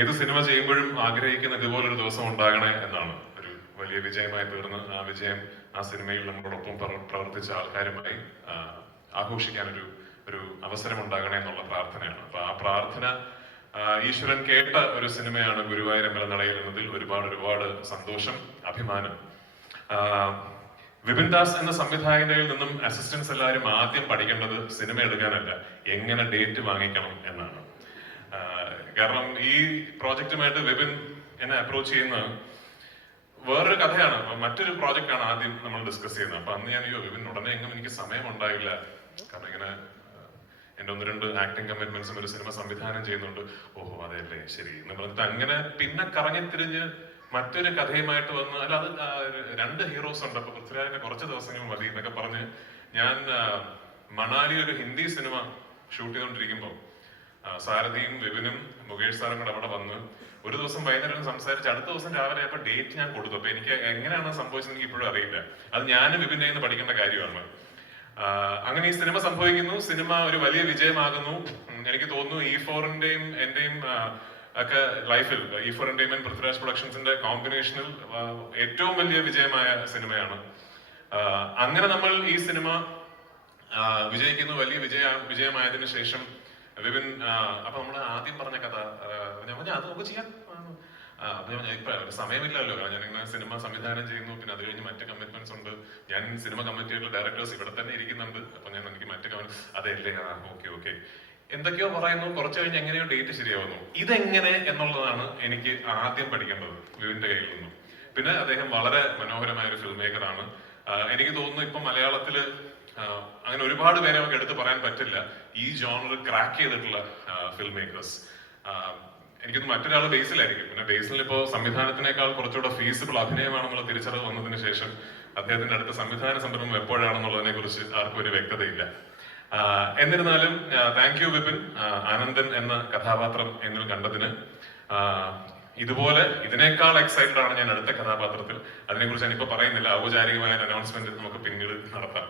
ഏത് സിനിമ ചെയ്യുമ്പോഴും ആഗ്രഹിക്കുന്ന ഇതുപോലൊരു ദിവസം ഉണ്ടാകണേ എന്നാണ്. ഒരു വലിയ വിജയമായി തീർന്ന് ആ വിജയം ആ സിനിമയിൽ നമ്മളോടൊപ്പം പ്രവർത്തിച്ച ആൾക്കാരുമായി ആഘോഷിക്കാൻ ഒരു ഒരു അവസരം ഉണ്ടാകണേ എന്നുള്ള പ്രാർത്ഥനയാണ്. അപ്പൊ ആ പ്രാർത്ഥന ഈശ്വരൻ കേട്ട ഒരു സിനിമയാണ് ഗുരുവായൂരമ്പല നടയിൽ എന്നതിൽ ഒരുപാട് ഒരുപാട് സന്തോഷം അഭിമാനം. വിപിൻ ദാസ് എന്ന സംവിധായകന്റെ നിന്നും അസിസ്റ്റൻസ് എല്ലാവരും ആദ്യം പഠിക്കേണ്ടത് സിനിമ എടുക്കാനല്ല എങ്ങനെ ഡേറ്റ് വാങ്ങിക്കണം എന്നാണ്. കാരണം ഈ പ്രോജക്റ്റുമായിട്ട് വിപിൻ എന്നെ അപ്രോച്ച് ചെയ്യുന്ന വേറൊരു കഥയാണ്. മറ്റൊരു പ്രോജക്റ്റ് ആണ് ആദ്യം നമ്മൾ ഡിസ്കസ് ചെയ്യുന്നത്. അപ്പൊ അന്ന് ഞാൻ വിപിൻ ഉടനെ എങ്ങും എനിക്ക് സമയം ഉണ്ടായില്ല. കാരണം ഇങ്ങനെ എന്റെ ഒന്ന് രണ്ട് ആക്ടിങ് കമ്മിറ്റ്മെന്റ്സും ഒരു സിനിമ സംവിധാനം ചെയ്യുന്നുണ്ട്. ഓഹോ അതെയല്ലേ ശരി. എന്ന് പറഞ്ഞിട്ട് അങ്ങനെ പിന്നെ കറങ്ങി കറങ്ങിത്തിരിഞ്ഞ് മറ്റൊരു കഥയുമായിട്ട് വന്ന് അല്ല അത് രണ്ട് ഹീറോസ് ഉണ്ട്. അപ്പൊ പൃഥ്വിരാജിന്റെ കുറച്ച് ദിവസങ്ങൾ മതി എന്നൊക്കെ പറഞ്ഞ് ഞാൻ മണാലി ഒരു ഹിന്ദി സിനിമ ഷൂട്ട് ചെയ്തുകൊണ്ടിരിക്കുമ്പോൾ സാരഥിയും വിപിനും മുകേഷ് സാറും കൂടെ അവിടെ വന്ന് ഒരു ദിവസം വൈകുന്നേരം സംസാരിച്ച് അടുത്ത ദിവസം രാവിലെ ആയപ്പോൾ ഡേറ്റ് ഞാൻ കൊടുത്തു. അപ്പൊ എനിക്ക് എങ്ങനെയാണ് സംഭവിച്ചത് എനിക്ക് ഇപ്പോഴും അറിയില്ല. അത് ഞാനും വിപിന്റെ നിന്ന് പഠിക്കേണ്ട കാര്യമാണ്. അങ്ങനെ ഈ സിനിമ സംഭവിക്കുന്നു. സിനിമ ഒരു വലിയ വിജയമാകുന്നു. എനിക്ക് തോന്നുന്നു ഇ ഫോറിന്റെയും എന്റെയും ഒക്കെ ലൈഫിൽ ഇ ഫോറിന്റെയും എന്റർടൈൻമെന്റ് പൃഥ്വിരാജ് പ്രൊഡക്ഷൻസിന്റെ കോമ്പിനേഷനിൽ ഏറ്റവും വലിയ വിജയമായ സിനിമയാണ്. അങ്ങനെ നമ്മൾ ഈ സിനിമ വിജയിക്കുന്നു. വലിയ വിജയ വിജയമായതിനു ശേഷം വിപിൻ അപ്പൊ നമ്മൾ ആദ്യം പറഞ്ഞ കഥ ഞാൻ പറഞ്ഞു അത് നമുക്ക് ചെയ്യാം. അപ്പൊ ഞാൻ ഇപ്പൊ സമയമില്ലല്ലോ കാരണം ഞാൻ ഇങ്ങനെ സിനിമ സംവിധാനം ചെയ്യുന്നു പിന്നെ അത് കഴിഞ്ഞ് മറ്റു കമ്മിറ്റ്മെന്റ്സ് ഉണ്ട്. ഞാൻ സിനിമ കമ്മിറ്റിയുള്ള ഡയറക്ടേഴ്സ് ഇവിടെ തന്നെ ഇരിക്കുന്നുണ്ട്. അപ്പൊ ഞാൻ എനിക്ക് മറ്റു കമ്മിറ്റ് അതെല്ലേ ആ ഓക്കെ ഓക്കെ. എന്തൊക്കെയോ പറയുന്നു കുറച്ച് കഴിഞ്ഞ് എങ്ങനെയോ ഡേറ്റ് ശരിയാവുന്നു. ഇതെങ്ങനെ എന്നുള്ളതാണ് എനിക്ക് ആദ്യം പഠിക്കേണ്ടത് വിവിന്റെ കയ്യിൽ നിന്നും. പിന്നെ അദ്ദേഹം വളരെ മനോഹരമായ ഒരു ഫിൽം മേക്കറാണ് എനിക്ക് തോന്നുന്നു ഇപ്പൊ മലയാളത്തിൽ അങ്ങനെ ഒരുപാട് പേരെ നമുക്ക് എടുത്തു പറയാൻ പറ്റില്ല. ഈ ജോണർ ക്രാക്ക് ചെയ്തിട്ടുള്ള ഫിൽം മേക്കേഴ്സ് എനിക്കൊന്ന് മറ്റൊരാൾ ബേസിലായിരിക്കും. പിന്നെ ബേസിൽ ഇപ്പോൾ സംവിധാനത്തിനേക്കാൾ കുറച്ചുകൂടെ ഫീസിബിൾ അഭിനയമാണെന്നുള്ള തിരിച്ചറിവ് വന്നതിന് ശേഷം അദ്ദേഹത്തിന്റെ അടുത്ത സംവിധാന സംരംഭം എപ്പോഴാണെന്നുള്ളതിനെ കുറിച്ച് ആർക്കും ഒരു വ്യക്തതയില്ല. എന്നിരുന്നാലും താങ്ക് യു വിപിൻ ആനന്ദൻ എന്ന കഥാപാത്രം എന്നിൽ കണ്ടതിന് ഇതുപോലെ ഇതിനേക്കാൾ എക്സൈറ്റഡ് ആണ് ഞാൻ അടുത്ത കഥാപാത്രത്തിൽ. അതിനെക്കുറിച്ച് ഞാനിപ്പോ പറയുന്നില്ല. ഔപചാരികമായ അനൗൺസ്മെന്റ് നമുക്ക് പിന്നീട് നടത്താം.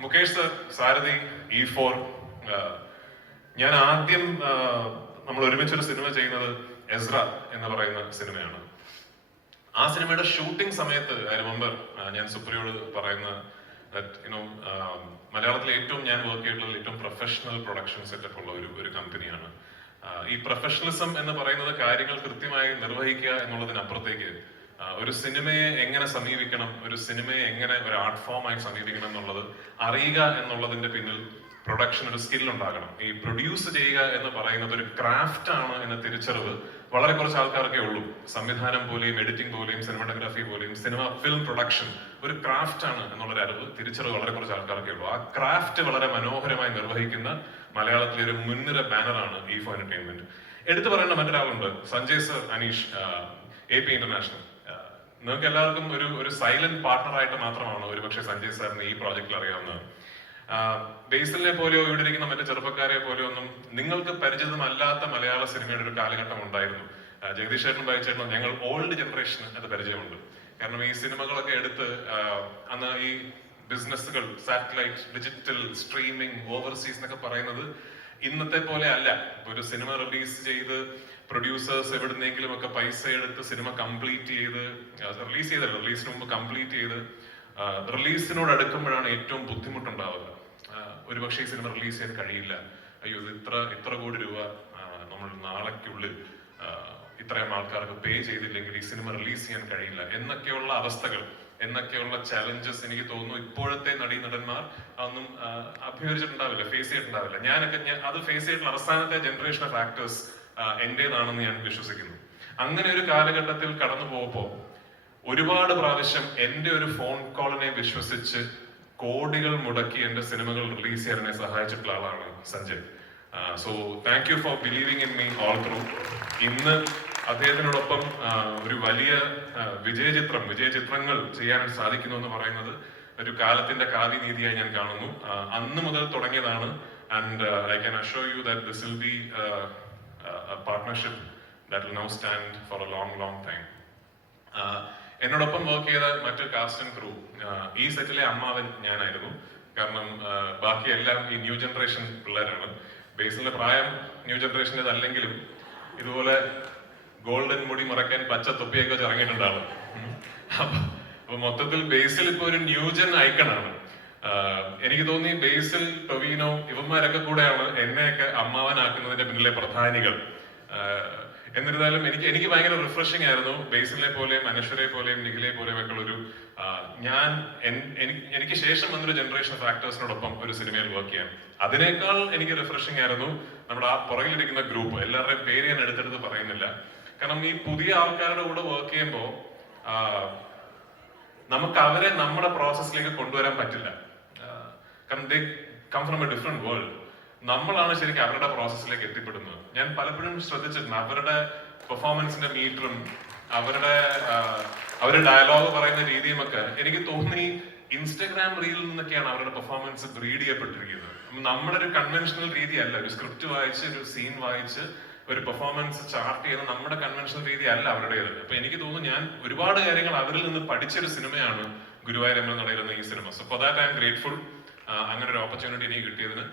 മുകേഷ് സാരഥി ഇ ഫോർ ഞാൻ ആദ്യം നമ്മൾ ഒരുമിച്ചൊരു സിനിമ ചെയ്യുന്നത് എസ്ര എന്ന് പറയുന്ന സിനിമയാണ്. ആ സിനിമയുടെ ഷൂട്ടിംഗ് സമയത്ത് ഐ റിമെമ്പർ ഞാൻ സുപ്രിയോട് പറയുന്ന യുനോ മലയാളത്തിലെ ഏറ്റവും ഞാൻ വർക്ക് ചെയ്തിട്ടുള്ള ഏറ്റവും പ്രൊഫഷണൽ പ്രൊഡക്ഷൻ സെറ്റപ്പ് ഉള്ള ഒരു ഒരു കമ്പനിയാണ് ഈ പ്രൊഫഷണലിസം എന്ന് പറയുന്നത് കാര്യങ്ങൾ കൃത്യമായി നിർവഹിക്കുക എന്നുള്ളതിനപ്പുറത്തേക്ക് ഒരു സിനിമയെ എങ്ങനെ സമീപിക്കണം ഒരു സിനിമയെ എങ്ങനെ ഒരു ആർട്ട് ഫോമായി സമീപിക്കണം എന്നുള്ളത് അറിയുക എന്നുള്ളതിന്റെ പിന്നിൽ പ്രൊഡക്ഷൻ ഒരു സ്കിൽ ഉണ്ടാകണം. ഈ പ്രൊഡ്യൂസ് ചെയ്യുക എന്ന് പറയുന്നത് ഒരു ക്രാഫ്റ്റ് ആണ് എന്ന തിരിച്ചറിവ് വളരെ കുറച്ച് ആൾക്കാർക്കേ ഉള്ളൂ. സംവിധാനം പോലെയും എഡിറ്റിംഗ് പോലെയും സിനിമാറ്റോഗ്രാഫി പോലെയും സിനിമ ഫിലിം പ്രൊഡക്ഷൻ ഒരു ക്രാഫ്റ്റ് ആണ് എന്നുള്ളൊരു അറിവ് തിരിച്ചറിവ് വളരെ കുറച്ച് ആൾക്കാർക്കേ ഉള്ളൂ. ആ ക്രാഫ്റ്റ് വളരെ മനോഹരമായി നിർവഹിക്കുന്ന മലയാളത്തിലെ ഒരു മുൻനിര ബാനറാണ് ഈ ഫോർ എന്റർടൈൻമെന്റ് എടുത്തു പറയേണ്ട മറ്റൊരാളുണ്ട് Sanjay sir Aneesh A P international നിങ്ങൾക്ക് എല്ലാവർക്കും ഒരു ഒരു സൈലന്റ് പാർട്ണറായിട്ട് മാത്രമാണ് ഒരുപക്ഷെ സഞ്ജയ് സാറിന് ഈ പ്രോജക്റ്റിൽ അറിയാവുന്നത്. ബേസിലിനെ പോലെയോ ഇവിടെ ഇരിക്കുന്ന മറ്റു ചെറുപ്പക്കാരെ പോലെയോ ഒന്നും നിങ്ങൾക്ക് പരിചിതമല്ലാത്ത മലയാള സിനിമയുടെ ഒരു കാലഘട്ടം ഉണ്ടായിരുന്നു. ജഗദീഷ് ചേട്ടനും വായിച്ചേട്ടനും ഞങ്ങൾ ഓൾഡ് ജനറേഷന് അത് പരിചയമുണ്ട്. കാരണം ഈ സിനിമകളൊക്കെ എടുത്ത് അന്ന് ഈ ബിസിനസ്സുകൾ സാറ്റലൈറ്റ് ഡിജിറ്റൽ സ്ട്രീമിംഗ് ഓവർസീസ് എന്നൊക്കെ പറയുന്നത് ഇന്നത്തെ പോലെ അല്ല. ഒരു സിനിമ റിലീസ് ചെയ്ത് പ്രൊഡ്യൂസേഴ്സ് എവിടുന്നെങ്കിലും ഒക്കെ പൈസ എടുത്ത് സിനിമ കംപ്ലീറ്റ് ചെയ്ത് റിലീസ് ചെയ്തല്ല റിലീസിന് മുമ്പ് കംപ്ലീറ്റ് ചെയ്ത് റിലീസിനോട് അടുക്കുമ്പോഴാണ് ഏറ്റവും ബുദ്ധിമുട്ടുണ്ടാവുക. ഒരുപക്ഷെ ഈ സിനിമ റിലീസ് ചെയ്യാൻ കഴിയില്ല. അയ്യോ ഇത് ഇത്ര ഇത്ര കോടി രൂപ നമ്മൾ നാളേക്കുള്ളിൽ ഇത്രയും ആൾക്കാർക്ക് പേ ചെയ്തില്ലെങ്കിൽ ഈ സിനിമ റിലീസ് ചെയ്യാൻ കഴിയില്ല എന്നൊക്കെയുള്ള അവസ്ഥകൾ. എന്നൊക്കെയുള്ള ചലഞ്ചസ് എനിക്ക് തോന്നുന്നു. ഇപ്പോഴത്തെ നടീനടന്മാർ അതൊന്നും ആ, അഭിമുഖീകരിച്ചിട്ടുണ്ടാവില്ല ഫേസ് ചെയ്തിട്ടുണ്ടാവില്ല. ഞാനൊക്കെ ഞാൻ അത് ഫേസ് ചെയ്തിട്ടുള്ള അവസാനത്തെ ജനറേഷൻ ഓഫ് ആക്ടേഴ്സ് എന്റേതാണെന്ന് ഞാൻ വിശ്വസിക്കുന്നു. അങ്ങനെ ഒരു കാലഘട്ടത്തിൽ കടന്നു പോകുമ്പോൾ ഒരുപാട് പ്രാവശ്യം എന്റെ ഒരു ഫോൺ കോളിനെ വിശ്വസിച്ച് കോടികൾ മുടക്കി എന്റെ സിനിമകൾ റിലീസ് ചെയ്യാൻ എന്നെ സഹായിച്ചിട്ടുള്ള ആളാണ് Sanjay. So thank you for believing in me all through ഇന്ന് അദ്ദേഹത്തിനോടൊപ്പം ഒരു വലിയ വിജയചിത്രം വിജയചിത്രങ്ങൾ ചെയ്യാൻ സാധിക്കുന്നു എന്ന് പറയുന്നത് ഒരു കാലത്തിന്റെ കാവ്യനീതിയായി ഞാൻ കാണുന്നു. അന്ന് മുതൽ തുടങ്ങിയതാണ്. And I can assure you that this will be partnership now stand for a long long time എന്നോടൊപ്പം വർക്ക് ചെയ്ത മറ്റു കാസ്റ്റ് ആൻഡ് ക്രൂ ഈ സെറ്റിലെ അമ്മാവൻ ഞാനായിരുന്നു. കാരണം ബാക്കി എല്ലാം ഈ ന്യൂ ജനറേഷൻ പിള്ളേരാണ്. ബേസിന്റെ പ്രായം ന്യൂ ജനറേഷന്റെ അല്ലെങ്കിലും ഇതുപോലെ ഗോൾഡൻ മുടി മറക്കാൻ പച്ച തൊപ്പിയൊക്കെ ഇറങ്ങിയിട്ടുണ്ടാവും. അപ്പൊ മൊത്തത്തിൽ ബേസിൽ ഇപ്പൊ ഒരു ന്യൂജൻ ഐക്കണാണ് എനിക്ക് തോന്നി ബേസിൽ ടൊവീനോ ഇവന്മാരൊക്കെ കൂടെയാണ് എന്നെയൊക്കെ അമ്മാവനാക്കുന്നതിന്റെ പിന്നിലെ പ്രധാനികൾ. എന്നിരുന്നാലും എനിക്ക് എനിക്ക് ഭയങ്കര റിഫ്രഷിംഗ് ആയിരുന്നു ബേസിലെ പോലെയും മനുഷ്യരെ പോലെയും നിഖിലെ പോലെയും ഒക്കെ ഒരു ഞാൻ എനിക്ക് ശേഷം വന്നൊരു ജനറേഷൻ ഓഫ് ആക്ടേഴ്സിനോടൊപ്പം ഒരു സിനിമയിൽ വർക്ക് ചെയ്യാൻ. അതിനേക്കാൾ എനിക്ക് റിഫ്രഷിംഗ് ആയിരുന്നു നമ്മുടെ ആ പുറകിലിരിക്കുന്ന ഗ്രൂപ്പ് എല്ലാവരുടെയും പേര് ഞാൻ എടുത്തെടുത്ത് പറയുന്നില്ല. കാരണം ഈ പുതിയ ആൾക്കാരുടെ കൂടെ വർക്ക് ചെയ്യുമ്പോൾ നമുക്ക് അവരെ നമ്മുടെ പ്രോസസ്സിലേക്ക് കൊണ്ടുവരാൻ പറ്റില്ല. കാരണം they come from a different world നമ്മളാണ് ശരിക്കും അവരുടെ പ്രോസസ്സിലേക്ക് എത്തിപ്പെടുന്നത്. ഞാൻ പലപ്പോഴും ശ്രദ്ധിച്ചിട്ടുണ്ട്. അവരുടെ പെർഫോമൻസിന്റെ മീറ്ററും അവരുടെ അവരുടെ ഡയലോഗ് പറയുന്ന രീതിയും ഒക്കെ എനിക്ക് തോന്നി ഇൻസ്റ്റഗ്രാം റീലിൽ നിന്നൊക്കെയാണ് അവരുടെ പെർഫോമൻസ് ബ്രീഡ് ചെയ്യപ്പെട്ടിരിക്കുന്നത്. നമ്മുടെ ഒരു കൺവെൻഷണൽ രീതിയല്ല. ഒരു സ്ക്രിപ്റ്റ് വായിച്ച് ഒരു സീൻ വായിച്ച് ഒരു പെർഫോമൻസ് ചാർട്ട് ചെയ്യുന്ന നമ്മുടെ കൺവെൻഷണൽ രീതി അല്ല അവരുടേത്. അപ്പൊ എനിക്ക് തോന്നുന്നു ഞാൻ ഒരുപാട് കാര്യങ്ങൾ അവരിൽ നിന്ന് പഠിച്ചൊരു സിനിമയാണ് ഗുരുവായൂർ എന്ന നടയിരുന്ന ഈ cinema. So for that I'm grateful അങ്ങനെ ഒരു ഓപ്പർച്യൂണിറ്റി എനിക്ക് കിട്ടിയതിന്.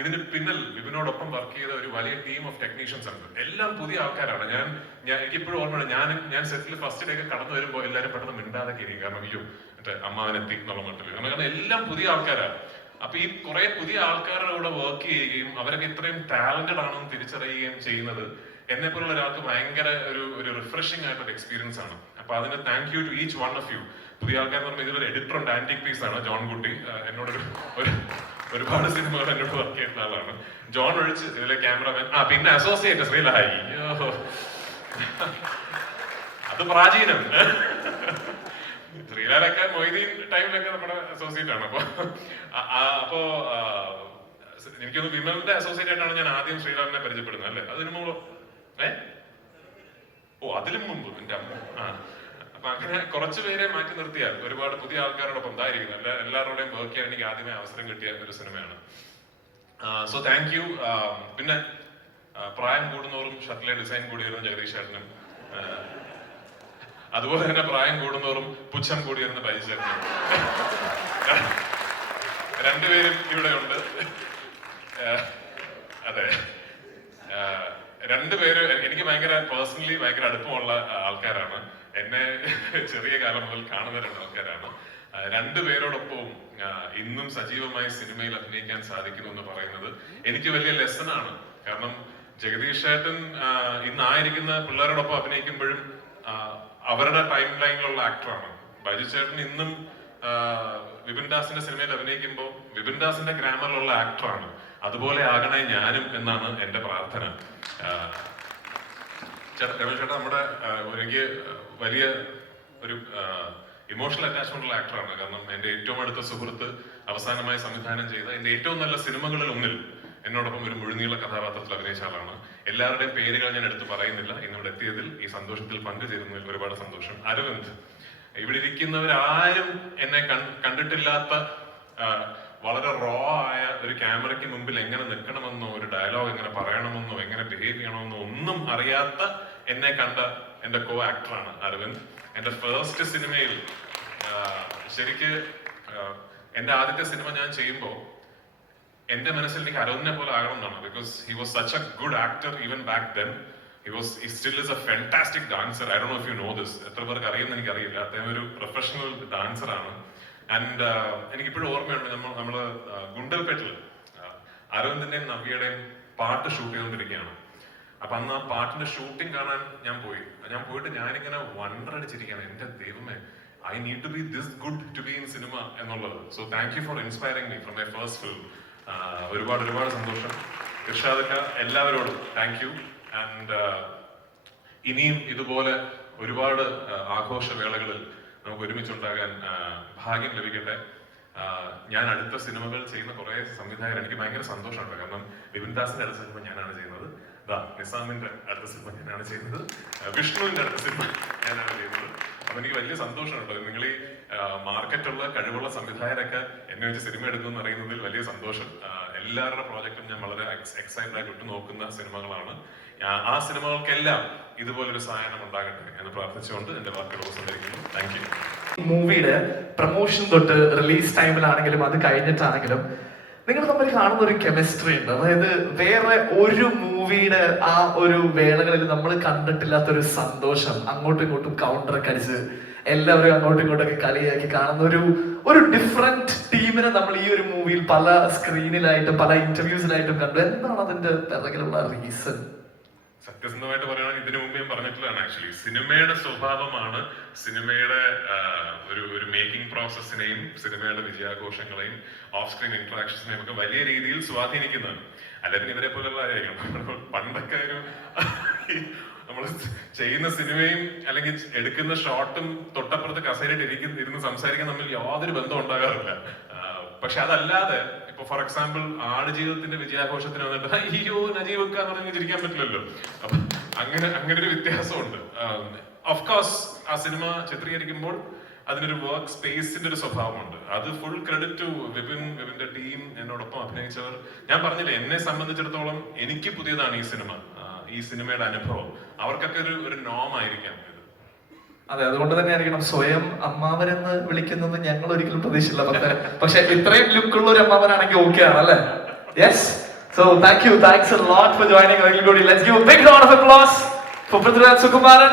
ഇതിന് പിന്നിൽ വിപിനോടൊപ്പം വർക്ക് ചെയ്ത ഒരു വലിയ ടീം ഓഫ് ടെക്നീഷ്യൻസ് ഉണ്ട്. എല്ലാം പുതിയ ആൾക്കാരാണ്. ഞാൻ ഞാൻ എനിക്കിപ്പോഴും ഓർമ്മയുണ്ട്. ഞാൻ ഞാൻ സെറ്റിൽ ഫസ്റ്റ് ഡേ ഒക്കെ കടന്നു വരുമ്പോൾ എല്ലാവരും പെട്ടെന്ന് മിണ്ടാതെ ഇരിക്കും കാരണം അയ്യോ മറ്റേ അമ്മാവനെത്തി എന്നുള്ള മട്ടിൽ കാരണം എല്ലാം പുതിയ ആൾക്കാരാണ് അപ്പൊ ഈ കുറെ പുതിയ ആൾക്കാരുടെ കൂടെ വർക്ക് ചെയ്യുകയും അവരൊക്കെ ഇത്രയും ടാലന്റഡ് ആണെന്ന് തിരിച്ചറിയുകയും ചെയ്യുന്നത് എന്നെ പോലുള്ള ഒരാൾക്ക് ഭയങ്കര ഒരു ഒരു റിഫ്രഷിംഗ് ആയിട്ടൊരു എക്സ്പീരിയൻസ് ആണ്. അപ്പൊ അതിന് thank you to each one of you പുതിയ ആൾക്കാർ എന്ന് പറഞ്ഞാൽ ഇതിലൊരു എഡിറ്റർ ഉണ്ട് ആന്റിക് പീസ് ആണ് ജോൺ കുട്ടി എന്നോട് ഒരു ഒരുപാട് സിനിമകൾ എന്നോട് വർക്ക് ചെയ്യുന്ന ആളാണ്. ജോൺ ഒഴിച്ച് ഇതിലെ ക്യാമറമാൻ ആ പിന്നെ അസോസിയേറ്റ് ശ്രീലായി. അത് പ്രാചീനം. ശ്രീലാലൊക്കെ മൊയ്തീൻ ടൈമിലൊക്കെ നമ്മുടെ അസോസിയേറ്റ് ആണ്. അപ്പൊ അപ്പോ എനിക്കൊന്ന് വിമലിന്റെ അസോസിയേറ്റ് ആയിട്ടാണ് ഞാൻ ആദ്യം ശ്രീലാലിനെ പരിചയപ്പെടുന്നത് അല്ലേ? അതിനു മുമ്പ് ഏ? ഓ അതിലും മുമ്പ് എന്റെ അമ്മ. അപ്പൊ അങ്ങനെ കുറച്ചു പേരെ മാറ്റി നിർത്തിയാൽ ഒരുപാട് പുതിയ ആൾക്കാരോടൊപ്പം ഉണ്ടായിരിക്കുന്നു എല്ലാ എല്ലാവരുടെയും വർക്ക് ചെയ്യാൻ എനിക്ക് ആദ്യമേ അവസരം കിട്ടിയ ഒരു സിനിമയാണ്. സോ താങ്ക് യു പിന്നെ പ്രായം കൂടുന്നോറും ഷട്ടിലെ ഡിസൈൻ കൂടി വരുന്ന ജഗദീഷ് ചേട്ടനും അതുപോലെ തന്നെ പ്രായം കൂടുന്നോറും പുച്ഛം കൂടി വരുന്ന ബൈജു ചേട്ടനും രണ്ടുപേരും ഇവിടെ ഉണ്ട് അതെ. രണ്ടുപേരും എനിക്ക് ഭയങ്കര പേഴ്സണലി ഭയങ്കര അടുപ്പമുള്ള ആൾക്കാരാണ്. എന്നെ ചെറിയ കാലം മുതൽ കാണുന്ന രണ്ട് ആൾക്കാരാണ്. രണ്ടുപേരോടൊപ്പവും ഇന്നും സജീവമായി സിനിമയിൽ അഭിനയിക്കാൻ സാധിക്കുന്നു എന്ന് പറയുന്നത് എനിക്ക് വലിയ ലെസൺ ആണ് കാരണം ജഗദീഷ് ഏട്ടൻ ഇന്നായിരിക്കുന്ന പിള്ളേരോടൊപ്പം അഭിനയിക്കുമ്പോഴും അവരുടെ ടൈം ലൈനിലുള്ള ആക്ടറാണ് ബൈജു ചേട്ടൻ ഇന്നും വിപിൻ ദാസിന്റെ സിനിമയിൽ അഭിനയിക്കുമ്പോൾ വിപിൻ ദാസിന്റെ ഗ്രാമറിലുള്ള ആക്ടറാണ് അതുപോലെ ആകണേ ഞാനും എന്നാണ് എന്റെ പ്രാർത്ഥന. ചേട്ടാ നമ്മുടെ എനിക്ക് വലിയ ഒരു ഇമോഷണൽ അറ്റാച്ച്മെന്റ് ഉള്ള ആക്ടറാണ് കാരണം എന്റെ ഏറ്റവും അടുത്ത സുഹൃത്ത് അവസാനമായി സംവിധാനം ചെയ്ത എന്റെ ഏറ്റവും നല്ല സിനിമകളിൽ ഒന്നിൽ എന്നോടൊപ്പം ഒരു മുഴുനീള കഥാപാത്രത്തിൽ അഭിനയിച്ച ആളാണ്. എല്ലാവരുടെയും പേരുകൾ ഞാൻ എടുത്തു പറയുന്നില്ല. ഇന്നിവിടെ എത്തിയതിൽ ഈ സന്തോഷത്തിൽ പങ്കുചേരുന്നതിൽ ഒരുപാട് സന്തോഷം. അരവിന്ദ് ഇവിടെ ഇരിക്കുന്നവരാരും എന്നെ കണ്ടിട്ടില്ലാത്ത വളരെ റോ ആയ ഒരു ക്യാമറയ്ക്ക് മുമ്പിൽ എങ്ങനെ നിൽക്കണമെന്നോ ഒരു ഡയലോഗ് എങ്ങനെ പറയണമെന്നോ എങ്ങനെ ബിഹേവ് ചെയ്യണമെന്നോ ഒന്നും അറിയാത്ത എന്നെ കണ്ട എന്റെ കോ ആക്ടറാണ് അരവിന്ദ്. എന്റെ ഫേസ്റ്റ് സിനിമയിൽ ശരിക്ക് എന്റെ ആദ്യത്തെ സിനിമ ഞാൻ ചെയ്യുമ്പോൾ എന്റെ മനസ്സിൽ എനിക്ക് അരുണിനെ പോലെ ആകണം എന്നാണ് because he was such a good actor even back then he was still is a fantastic dancer I Dr know if you know this എത്ര പേർക്ക് അറിയുമെന്ന് എനിക്കറിയില്ല. അദ്ദേഹം ഒരു പ്രൊഫഷണൽ ഡാൻസർ ആണ്. ആൻഡ് എനിക്കിപ്പോഴും ഓർമ്മയുണ്ട് നമ്മൾ നമ്മൾ ആ, ഗുണ്ടൽപേട്ടിൽ ആ, അരവിന്ദിന്റെയും നവ്യയുടെയും പാട്ട് ഷൂട്ട് ചെയ്തുകൊണ്ടിരിക്കുകയാണ് അപ്പൊ അന്ന് ആ പാട്ടിന്റെ ഷൂട്ടിംഗ് കാണാൻ ഞാൻ പോയി. ഞാൻ പോയിട്ട് ഞാനിങ്ങനെ വണ്ടർ അടിച്ചിരിക്കുകയാണ്. എന്റെ ദൈവമേ I need to be this good to be in cinema എന്നുള്ളത്. So thank you for inspiring me from my first film ഒരുപാട് ഒരുപാട് സന്തോഷം. ഇർഷാദക്ക എല്ലാവരോടും താങ്ക് യു ആൻഡ് ഇനിയും ഇതുപോലെ ഒരുപാട് ആഘോഷ ആഘോഷവേളകളിൽ നമുക്ക് ഒരുമിച്ചുണ്ടാകാൻ ഭാഗ്യം ലഭിക്കട്ടെ. ഞാൻ അടുത്ത സിനിമകൾ ചെയ്യുന്ന കുറെ സംവിധായകർ എനിക്ക് ഭയങ്കര സന്തോഷമുണ്ട്. കാരണം വിപിൻ ദാസിന്റെ അടുത്ത സിനിമ ഞാനാണ് ചെയ്യുന്നത്. ദാ നിസാമിന്റെ അടുത്ത സിനിമ ഞാനാണ് ചെയ്യുന്നത്. വിഷ്ണുവിന്റെ അടുത്ത സിനിമ ഞാനാണ് ചെയ്യുന്നത്. അപ്പൊ എനിക്ക് വലിയ സന്തോഷമുണ്ട് നിങ്ങൾ ഈ മാർക്കറ്റുള്ള കഴിവുള്ള സംവിധായകരൊക്കെ എന്നെ വെച്ച് സിനിമ എടുക്കുമെന്ന് അറിയുന്നതിൽ വലിയ സന്തോഷം. എല്ലാവരുടെ പ്രോജക്റ്റും ഞാൻ വളരെ എക്സൈറ്റഡ് ആയിട്ട് ഉറ്റുനോക്കുന്ന സിനിമകളാണ്. ആ- സിനിമകൾക്കെല്ലാം ഇതുപോലൊരു സഹായം ഉണ്ടാകട്ടെ എന്ന് പ്രാർത്ഥിച്ചുകൊണ്ട് എന്റെ വാക്കുകൾ ഉപസംഹരിക്കുന്നു താങ്ക് യു മൂവിയുടെ പ്രൊമോഷൻ തൊട്ട് റിലീസ് ടൈമിലാണെങ്കിലും അത് കഴിഞ്ഞിട്ടാണെങ്കിലും നിങ്ങൾ തമ്മിൽ കാണുന്ന ഒരു കെമിസ്ട്രി ഉണ്ട്. അതായത് വേറെ ഒരു മൂവിയുടെ ആ ഒരു വേളകളിൽ നമ്മൾ കണ്ടിട്ടില്ലാത്ത ഒരു സന്തോഷം അങ്ങോട്ടും ഇങ്ങോട്ടും കൗണ്ടർ ഒക്കെ അടിച്ച് എല്ലാവരും അങ്ങോട്ടും ഇങ്ങോട്ടൊക്കെ കളിയാക്കി കാണുന്ന ഒരു ഒരു ഡിഫറെന്റ് ടീമിനെ നമ്മൾ ഈ ഒരു മൂവിയിൽ പല സ്ക്രീനിലായിട്ടും പല ഇന്റർവ്യൂസിലായിട്ടും കണ്ടു. എന്താണ് അതിന്റെ പിറകിലുള്ള റീസൺ സത്യസന്ധമായിട്ട് പറയുകയാണെങ്കിൽ ഇതിനു മുമ്പ് ഞാൻ പറഞ്ഞിട്ടുള്ളതാണ് ആക്ച്വലി സിനിമയുടെ സ്വഭാവമാണ് സിനിമയുടെ ഒരു ഒരു മേക്കിംഗ് പ്രോസസ്സിനെയും സിനിമയുടെ വിജയാഘോഷങ്ങളെയും ഓഫ് സ്ക്രീൻ ഇന്ററാക്ഷൻസിനെയും ഒക്കെ വലിയ രീതിയിൽ സ്വാധീനിക്കുന്നതാണ്. അല്ലെങ്കിൽ ഇവരെ പോലുള്ള പണ്ടൊക്കെ ഒരു നമ്മൾ ചെയ്യുന്ന സിനിമയും അല്ലെങ്കിൽ എടുക്കുന്ന ഷോട്ടും തൊട്ടപ്പുറത്ത് കസേരയിട്ട് ഇരിക്കുന്ന ഇരുന്ന് സംസാരിക്കാൻ തമ്മിൽ യാതൊരു ബന്ധം ഉണ്ടാകാറില്ല. പക്ഷെ അതല്ലാതെ ഇപ്പൊ ഫോർ എക്സാമ്പിൾ ആട് ജീവിതത്തിന്റെ വിജയാഘോഷത്തിന് വന്നിട്ട് അയ്യോ നജീബ് ഒക്കെ എന്ന് പറഞ്ഞ് പറ്റില്ലല്ലോ. അപ്പൊ അങ്ങനെ അങ്ങനെ ഒരു വ്യത്യാസമുണ്ട്. ഓഫ്കോഴ്സ് ആ സിനിമ ചിത്രീകരിക്കുമ്പോൾ അതിനൊരു വർക്ക് സ്പേസിന്റെ ഒരു സ്വഭാവമുണ്ട്. അത് ഫുൾ ക്രെഡിറ്റ് ടു വിപിൻ വിപിന്റെ ടീം എന്നോടൊപ്പം അഭിനയിച്ചവർ. ഞാൻ പറഞ്ഞില്ല എന്നെ സംബന്ധിച്ചിടത്തോളം എനിക്ക് പുതിയതാണ് ഈ സിനിമ ഈ സിനിമയുടെ അനുഭവം. അവർക്കൊക്കെ ഒരു ഒരു നോം ആയിരിക്കാം അതെ അതുകൊണ്ട് തന്നെ ആയിരിക്കണം സ്വയം അമ്മാവനെന്ന് വിളിക്കുന്നത് ഞങ്ങൾ ഒരിക്കലും പ്രതീക്ഷിച്ചില്ല. പക്ഷേ പക്ഷെ ഇത്രയും ലുക്ക് ഉള്ള ഒരു അമ്മാവനാണെങ്കിൽ ഓക്കെ ആണ് അല്ലെ? Yes so thank you thanks lot for joining let's give big round of applause for Prithviraj Sukumaran